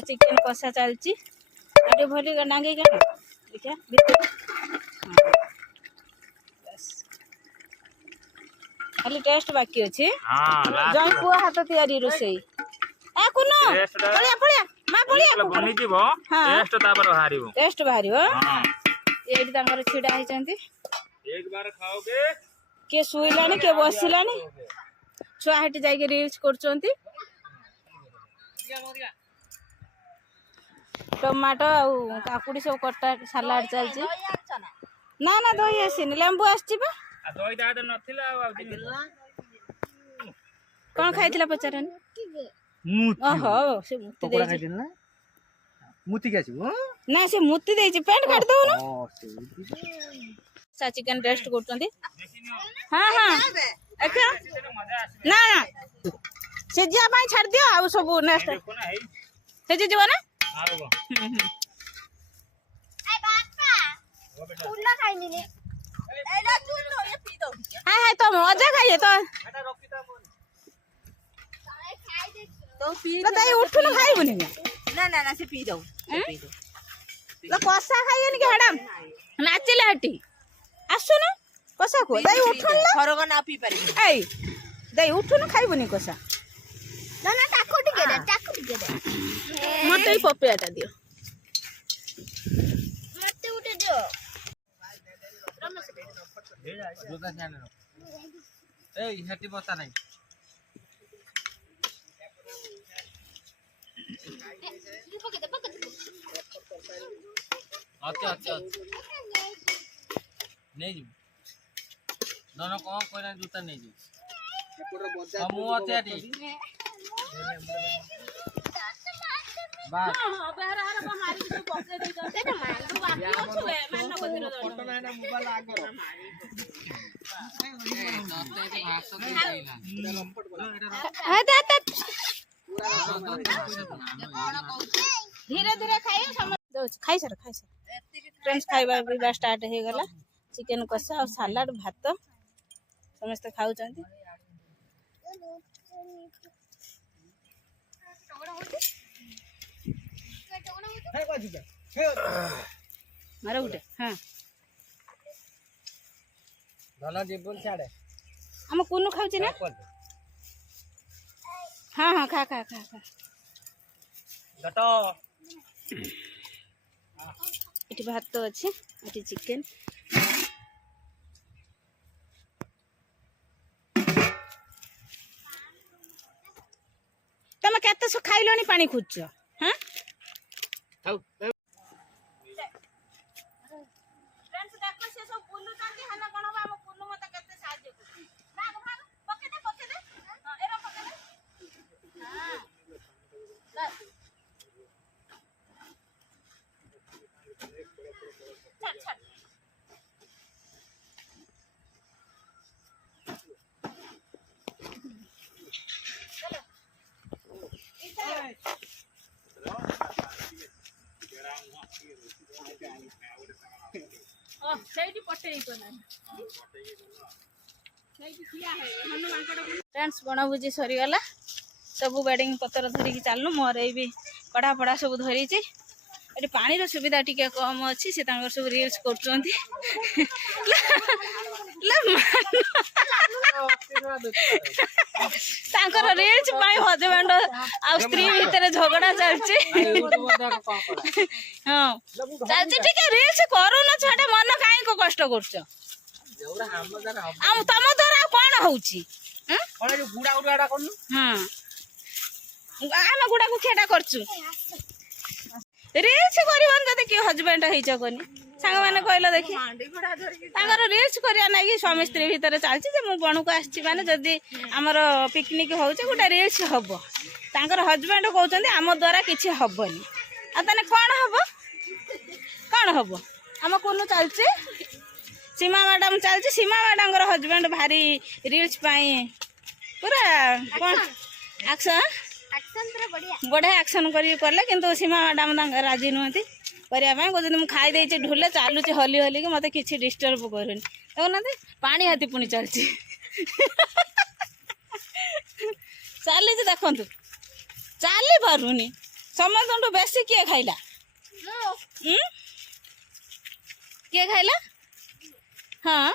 Chicken कषा चलती भली नांगे क्या देखिए खाली टेस्ट बाकी अच्छे जय पुआ हाथ तैयारी रोसई टेस्ट बाहर ये छिड़ा होती किए शुला किए बसला छुआ हेटी जाके रील्स कर टमाटो काकुड़ी सब कटा सलाड चलती ना ना दही आसीनी लेंबू आसी कौन खाई पचारे ओहो से मुती ना से मुती देछि पेंट काट दो सा चिकन टेस्ट करछंती हां हां अच्छा ना ना से जिया पाई छाड़ दियो आ सब नेक्स्ट से जे जीवा ना ए बापा फूल खाइनी ने एला चूल लो ये पी दो हां हां तो मजा खाइए तो तो पी दई उठ न खाइबनी ना ना ना से पी दो ला कसा खाइए कि हडम नाचिले हटी आसु न कसा को दई उठ न खरग ना पी पारी ए दई उठ न खाइबनी कसा ना ना टाको टिके दे मते पपियाटा दियो मते उठे दियो जोता जाने ए हटी बता नहीं अच्छा अच्छा नहीं जी दोनों कौन कोई ना जूता नहीं जी हम आते हैं बात हां बेरा रे मारी तो बसे दे दे ना मान तो बाकी छुए मान न बतिर फोटो ना मोबाइल आग करो धीरे धीरे खाइए खाई सर फ्रेंड्स खाइबा पीवा स्टार्ट हो गला चिकन कषा और सलाड भात समस्त खाऊ मारे उठे हाँ हम कुनु खाऊ ना हाँ हाँ खा खा खा खा ये भात अच्छे ये चिकेन तुम केते सो खाइलोनी पानी खोज हाँ फ्रेंड्स बनभुजी सरीगला सब बेडिंग पतर धरिकी चलनु मोर ये कड़ा पड़ा सब धरी ये पानी सुविधा टिके कम अच्छी से सब रील्स कर रील्स हजबैंड आ स्त्री भितर झगड़ा चलती हाँ चलती रील्स करू न छाड़े मन कहीं को कष्ट कर तुम द्वारा कौन हो गुड़ा को खेटा कर रील्स कर किए हजबैंड होनी सांग मैंने कहल देखी रील्स करवा ना स्वामी स्त्री भितर चलती मुझे बणु को आसी मैंने जदि आमर पिकनिक हो गोटे रील्स हम हजबैंड कहते आम द्वारा किसी हेनी आने कौन हम कौन हम आम कौन चलती सीमा मैडम चलती सीमा मैडम हजबैंड भारी रील्स पूरा कौन एक्शन बढ़िया एक्शन कले किंतु सीमा मैडम राजी नुहति करने कहते मुझे खाई ढोले चलुची हली हली कि मत किसी डिस्टर्ब करूनी देखना पानी हाथी पुणी चलती चली देखु चली पारूनी ସମସ୍ତଙ୍କଠୁ ବେଶୀ କିଏ ଖାଇଲା? କିଏ ଖାଇଲା? ହଁ